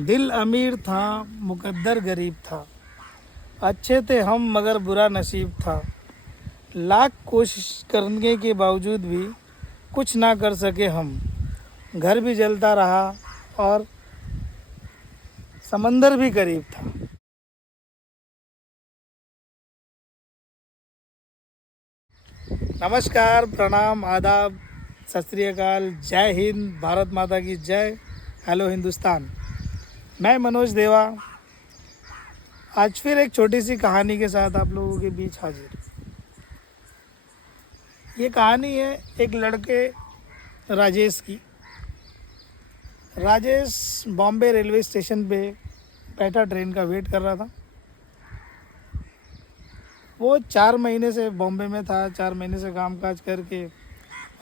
दिल अमीर था, मुकद्दर गरीब था। अच्छे थे हम मगर बुरा नसीब था। लाख कोशिश करने के बावजूद भी कुछ ना कर सके हम। घर भी जलता रहा और समंदर भी करीब था। नमस्कार, प्रणाम, आदाब, सत श्री अकाल, जय हिंद, भारत माता की जय। हेलो हिंदुस्तान। मैं मनोज देवा आज फिर एक छोटी सी कहानी के साथ आप लोगों के बीच हाजिर। ये कहानी है एक लड़के राजेश की। राजेश बॉम्बे रेलवे स्टेशन पे बैठा ट्रेन का वेट कर रहा था। वो 4 महीने से बॉम्बे में था, 4 महीने से काम काज करके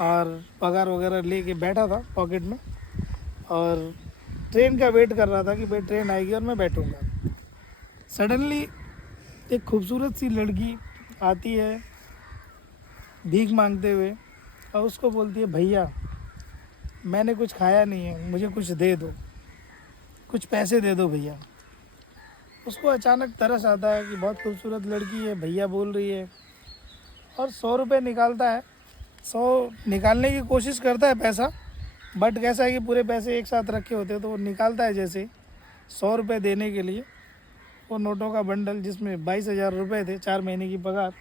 और पगार वगैरह लेके बैठा था पॉकेट में, और ट्रेन का वेट कर रहा था कि भाई ट्रेन आएगी और मैं बैठूंगा। सडनली एक खूबसूरत सी लड़की आती है भीख मांगते हुए और उसको बोलती है, भैया मैंने कुछ खाया नहीं है, मुझे कुछ दे दो, कुछ पैसे दे दो भैया। उसको अचानक तरस आता है कि बहुत खूबसूरत लड़की है, भैया बोल रही है, और 100 रुपये निकालता है। 100 निकालने की कोशिश करता है पैसा, बट कैसा है कि पूरे पैसे एक साथ रखे होते हैं, तो वो निकालता है जैसे 100 रुपये देने के लिए वो नोटों का बंडल, जिसमें 22,000 रुपये थे, 4 महीने की पगार,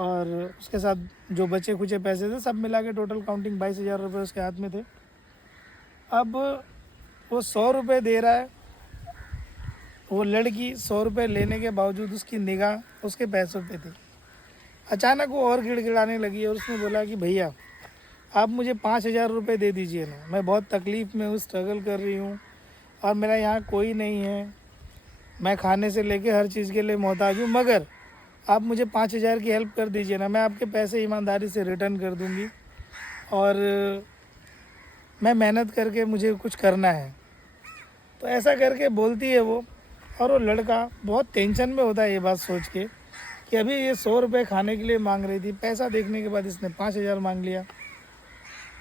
और उसके साथ जो बचे खुचे पैसे थे सब मिला के टोटल काउंटिंग 22,000 रुपये उसके हाथ में थे। अब वो 100 रुपये दे रहा है। वो लड़की 100 रुपये लेने के बावजूद उसकी निगाह उसके पैसों पे थी। अचानक वो और गिड़गिड़ाने लगी और उसने बोला कि भैया आप मुझे 5,000 रुपये दे दीजिए ना, मैं बहुत तकलीफ़ में हूँ, स्ट्रगल कर रही हूँ और मेरा यहाँ कोई नहीं है, मैं खाने से लेके हर चीज़ के लिए मोहताज हूँ, मगर आप मुझे 5,000 की हेल्प कर दीजिए ना, मैं आपके पैसे ईमानदारी से रिटर्न कर दूँगी और मैं मेहनत करके मुझे कुछ करना है। तो ऐसा करके बोलती है वो, और वो लड़का बहुत टेंशन में होता है ये बात सोच के कि अभी ये 100 रुपये खाने के लिए मांग रही थी, पैसा देखने के बाद इसने 5,000 मांग लिया।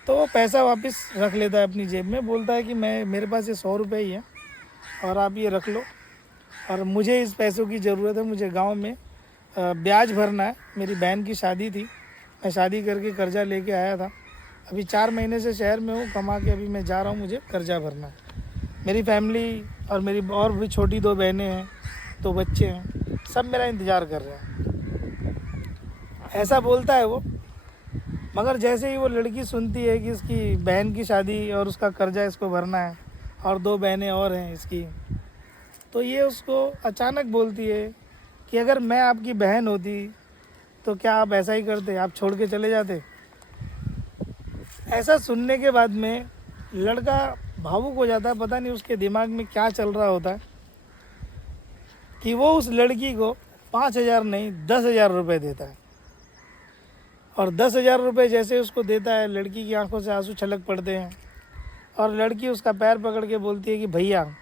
तो वो पैसा वापस रख लेता है अपनी जेब में, बोलता है कि मेरे पास ये 100 रुपये ही है और आप ये रख लो, और मुझे इस पैसों की ज़रूरत है, मुझे गांव में ब्याज भरना है, मेरी बहन की शादी थी, मैं शादी करके कर्जा लेके आया था, अभी 4 महीने से शहर में हूँ, कमा के अभी मैं जा रहा हूँ, मुझे कर्जा भरना है। मेरी फैमिली और मेरी और भी छोटी 2 बहनें हैं, 2 बच्चे हैं, सब मेरा इंतज़ार कर रहे हैं। ऐसा बोलता है वो, मगर जैसे ही वो लड़की सुनती है कि इसकी बहन की शादी और उसका कर्जा इसको भरना है और 2 बहनें और हैं इसकी, तो ये उसको अचानक बोलती है कि अगर मैं आपकी बहन होती तो क्या आप ऐसा ही करते, आप छोड़ के चले जाते। ऐसा सुनने के बाद में लड़का भावुक हो जाता है, पता नहीं उसके दिमाग में क्या चल रहा होता है कि वो उस लड़की को 5,000 नहीं 10,000 रुपये देता है। और 10,000 रुपये जैसे उसको देता है, लड़की की आंखों से आंसू छलक पड़ते हैं और लड़की उसका पैर पकड़ के बोलती है कि भैया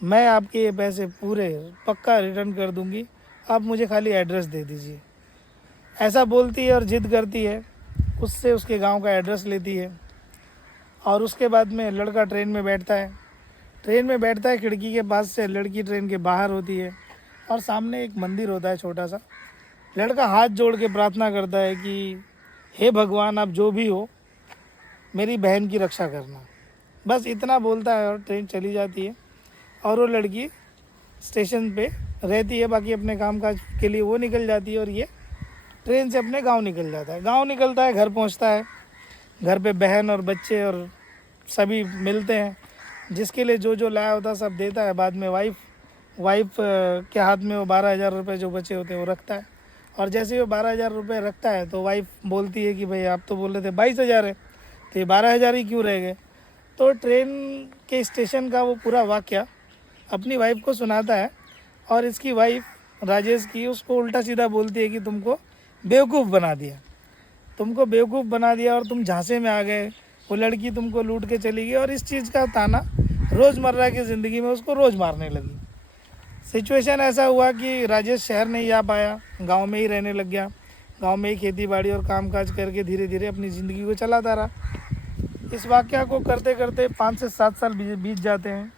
मैं आपके ये पैसे पूरे पक्का रिटर्न कर दूंगी, आप मुझे खाली एड्रेस दे दीजिए। ऐसा बोलती है और ज़िद करती है, उससे उसके गांव का एड्रेस लेती है। और उसके बाद में लड़का ट्रेन में बैठता है, खिड़की के पास से लड़की ट्रेन के बाहर होती है और सामने एक मंदिर होता है छोटा सा। लड़का हाथ जोड़ के प्रार्थना करता है कि हे भगवान, आप जो भी हो मेरी बहन की रक्षा करना। बस इतना बोलता है और ट्रेन चली जाती है और वो लड़की स्टेशन पे रहती है, बाकी अपने काम काज के लिए वो निकल जाती है और ये ट्रेन से अपने गांव निकल जाता है। गांव निकलता है, घर पहुंचता है, घर पे बहन और बच्चे और सभी मिलते हैं, जिसके लिए जो जो लाया होता है सब देता है। बाद में वाइफ के हाथ में वो 12,000 रुपये जो बचे होते हैं वो रखता है, और जैसे ही वो 12,000 रुपये रखता है तो वाइफ बोलती है कि भाई आप तो बोल रहे थे 22,000 है, तो ये 12,000 ही क्यों रह गए। तो ट्रेन के स्टेशन का वो पूरा वाक़या अपनी वाइफ को सुनाता है और इसकी वाइफ राजेश की उसको उल्टा सीधा बोलती है कि तुमको बेवकूफ़ बना दिया और तुम झांसे में आ गए, वो लड़की तुमको लूट के चली गई, और इस चीज़ का ताना रोज़मर्रा की ज़िंदगी में उसको रोज़ मारने लगी। सिचुएशन ऐसा हुआ कि राजेश शहर नहीं जा पाया, गांव में ही रहने लग गया, गांव में ही खेती बाड़ी और काम काज करके धीरे धीरे अपनी ज़िंदगी को चलाता रहा। इस वाक़या को करते करते 5 से 7 साल बीत जाते हैं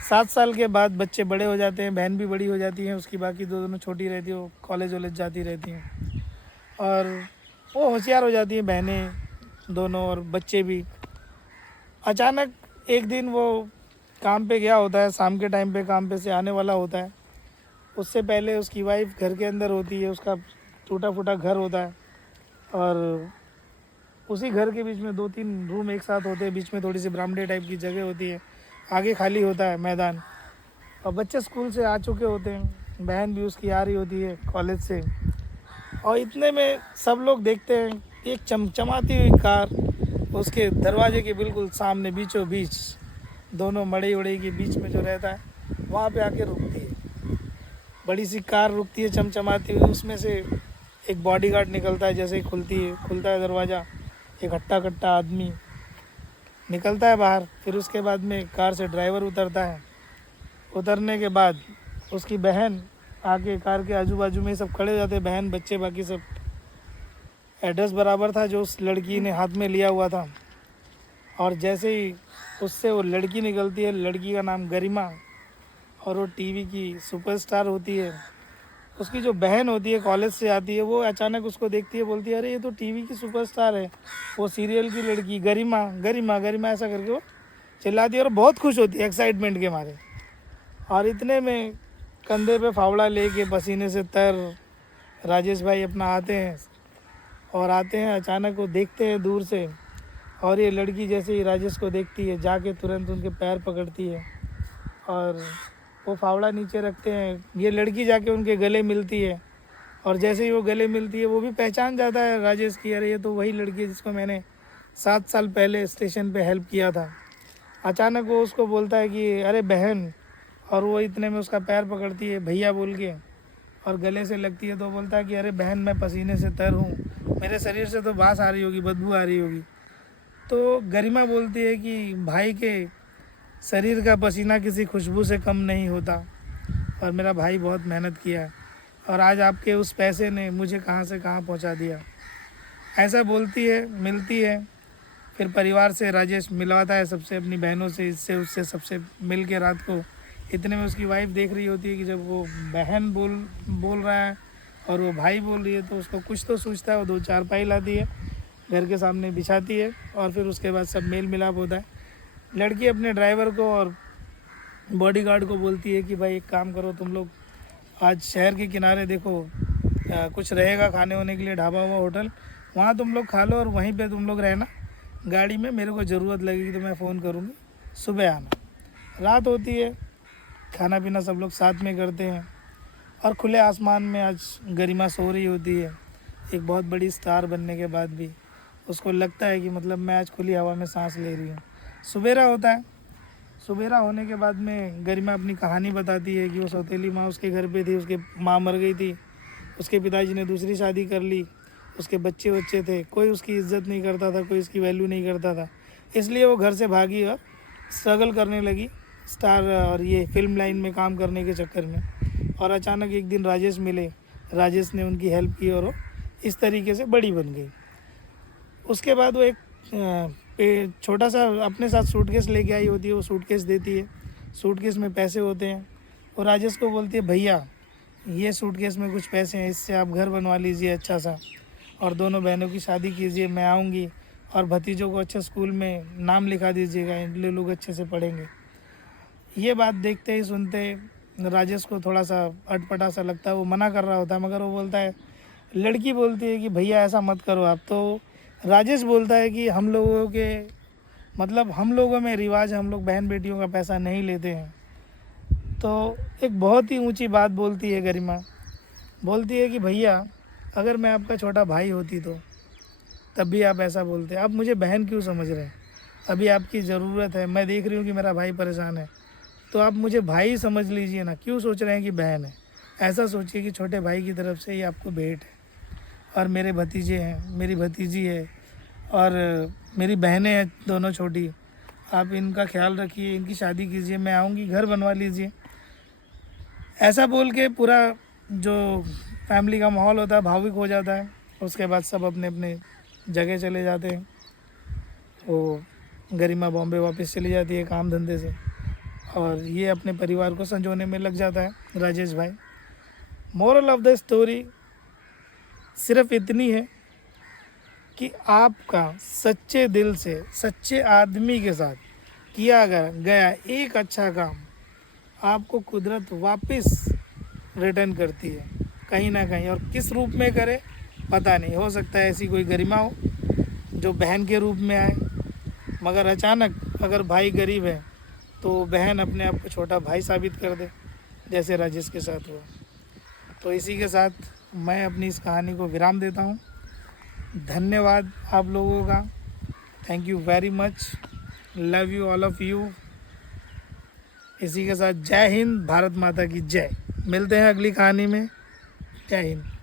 7 साल के बाद बच्चे बड़े हो जाते हैं, बहन भी बड़ी हो जाती है उसकी, बाकी दोनों छोटी रहती है, वो कॉलेज वॉलेज जाती रहती हैं और वो होशियार हो जाती हैं बहनें दोनों और बच्चे भी। अचानक एक दिन वो काम पे गया होता है, शाम के टाइम पे काम पे से आने वाला होता है। उससे पहले उसकी वाइफ घर के अंदर होती है, उसका टूटा फूटा घर होता है और उसी घर के बीच में 2-3 रूम एक साथ होते हैं, बीच में थोड़ी सी बरामदे टाइप की जगह होती है, आगे खाली होता है मैदान और बच्चे स्कूल से आ चुके होते हैं, बहन भी उसकी आ रही होती है कॉलेज से और इतने में सब लोग देखते हैं एक चमचमाती हुई कार उसके दरवाजे के बिल्कुल सामने बीचों बीच, दोनों मड़ई उड़ई के बीच में जो रहता है वहाँ पे आके रुकती है। बड़ी सी कार रुकती है चमचमाती हुई, उसमें से एक बॉडीगार्ड निकलता है, जैसे ही खुलता है दरवाज़ा, एक हट्टा कट्टा आदमी निकलता है बाहर। फिर उसके बाद में कार से ड्राइवर उतरता है, उतरने के बाद उसकी बहन आके कार के आजू बाजू में सब खड़े हो जाते हैं, बहन बच्चे बाकी सब। एड्रेस बराबर था जो उस लड़की ने हाथ में लिया हुआ था और जैसे ही उससे वो लड़की निकलती है, लड़की का नाम गरिमा और वो टीवी की सुपरस्टार होती है। उसकी जो बहन होती है कॉलेज से आती है, वो अचानक उसको देखती है, बोलती है अरे ये तो टीवी की सुपरस्टार है, वो सीरियल की लड़की गरिमा गरिमा गरिमा ऐसा करके वो चिल्लाती है और बहुत खुश होती है एक्साइटमेंट के मारे। और इतने में कंधे पे फावड़ा लेके पसीने से तर राजेश भाई अपना आते हैं और आते हैं, अचानक वो देखते हैं दूर से और ये लड़की जैसे ही राजेश को देखती है जाके तुरंत उनके पैर पकड़ती है और वो फावड़ा नीचे रखते हैं। ये लड़की जाके उनके गले मिलती है और जैसे ही वो गले मिलती है वो भी पहचान जाता है राजेश की, अरे ये तो वही लड़की है जिसको मैंने 7 साल पहले स्टेशन पे हेल्प किया था। अचानक वो उसको बोलता है कि अरे बहन, और वो इतने में उसका पैर पकड़ती है भैया बोल के और गले से लगती है तो बोलता है कि अरे बहन मैं पसीने से तर हूँ, मेरे शरीर से तो बास आ रही होगी, बदबू आ रही होगी। तो गरिमा बोलती है कि भाई के शरीर का पसीना किसी खुशबू से कम नहीं होता और मेरा भाई बहुत मेहनत किया है और आज आपके उस पैसे ने मुझे कहाँ से कहाँ पहुँचा दिया। ऐसा बोलती है, मिलती है, फिर परिवार से राजेश मिलवाता है सबसे, अपनी बहनों से, इससे उससे सबसे मिल के रात को। इतने में उसकी वाइफ देख रही होती है कि जब वो बहन बोल रहा है और वो भाई बोल रही है तो उसको कुछ तो सोचता है। वो 2 चारपाई लाती है, घर के सामने बिछाती है और फिर उसके बाद सब मेल मिलाप होता है। लड़की अपने ड्राइवर को और बॉडीगार्ड को बोलती है कि भाई एक काम करो, तुम लोग आज शहर के किनारे देखो कुछ रहेगा खाने होने के लिए, ढाबा हुआ होटल, वहाँ तुम लोग खा लो और वहीं पे तुम लोग रहना। गाड़ी में मेरे को ज़रूरत लगेगी तो मैं फ़ोन करूँगी, सुबह आना। रात होती है, खाना पीना सब लोग साथ में करते हैं और खुले आसमान में आज गरिमा सो रही होती है। एक बहुत बड़ी स्टार बनने के बाद भी उसको लगता है कि मतलब मैं आज खुली हवा में सांस ले रही हूँ। सवेरा होता है, सवेरा होने के बाद में गरिमा अपनी कहानी बताती है कि वो सौतेली माँ उसके घर पे थी, उसके माँ मर गई थी, उसके पिताजी ने दूसरी शादी कर ली, उसके बच्चे थे, कोई उसकी इज्जत नहीं करता था, कोई उसकी वैल्यू नहीं करता था, इसलिए वो घर से भागी और स्ट्रगल करने लगी स्टार और ये फिल्म लाइन में काम करने के चक्कर में। और अचानक एक दिन राजेश मिले, राजेश ने उनकी हेल्प की और वो इस तरीके से बड़ी बन गई। उसके बाद वो एक छोटा सा अपने साथ सूटकेस लेके आई होती है, वो सूटकेस देती है, सूटकेस में पैसे होते हैं। और राजेश को बोलती है भैया ये सूटकेस में कुछ पैसे हैं, इससे आप घर बनवा लीजिए अच्छा सा और दोनों बहनों की शादी कीजिए, मैं आऊँगी और भतीजों को अच्छे स्कूल में नाम लिखा दीजिएगा, इनके लोग अच्छे से पढ़ेंगे। ये बात देखते ही सुनते राजेश को थोड़ा सा अटपटा सा लगता है, वो मना कर रहा होता है मगर वो बोलता है, लड़की बोलती है कि भैया ऐसा मत करो आप। तो राजेश बोलता है कि हम लोगों के मतलब हम लोगों में रिवाज है, हम लोग बहन बेटियों का पैसा नहीं लेते हैं। तो एक बहुत ही ऊंची बात बोलती है गरिमा, बोलती है कि भैया अगर मैं आपका छोटा भाई होती तो तब भी आप ऐसा बोलते, आप मुझे बहन क्यों समझ रहे हैं? अभी आपकी ज़रूरत है, मैं देख रही हूँ कि मेरा भाई परेशान है, तो आप मुझे भाई समझ लीजिए ना, क्यों सोच रहे हैं कि बहन है? ऐसा सोचिए कि छोटे भाई की तरफ से ही आपको भेंट है और मेरे भतीजे हैं, मेरी भतीजी है और मेरी बहनें हैं दोनों छोटी, आप इनका ख्याल रखिए, इनकी शादी कीजिए, मैं आऊँगी, घर बनवा लीजिए। ऐसा बोल के पूरा जो फैमिली का माहौल होता है भावुक हो जाता है। उसके बाद सब अपने अपने जगह चले जाते हैं। वो गरिमा बॉम्बे वापस चली जाती है काम धंधे से और ये अपने परिवार को संजोने में लग जाता है राजेश भाई। मोरल ऑफ द स्टोरी सिर्फ इतनी है कि आपका सच्चे दिल से सच्चे आदमी के साथ किया गया एक अच्छा काम आपको कुदरत वापस रिटर्न करती है कहीं ना कहीं, और किस रूप में करे पता नहीं। हो सकता है ऐसी कोई गरिमा हो जो बहन के रूप में आए, मगर अचानक अगर भाई गरीब है तो बहन अपने आप को छोटा भाई साबित कर दे, जैसे राजेश के साथ हुआ। तो इसी के साथ मैं अपनी इस कहानी को विराम देता हूँ। धन्यवाद आप लोगों का, thank you very much, love you all of you. इसी के साथ जय हिंद, भारत माता की जय। मिलते हैं अगली कहानी में। जय हिंद।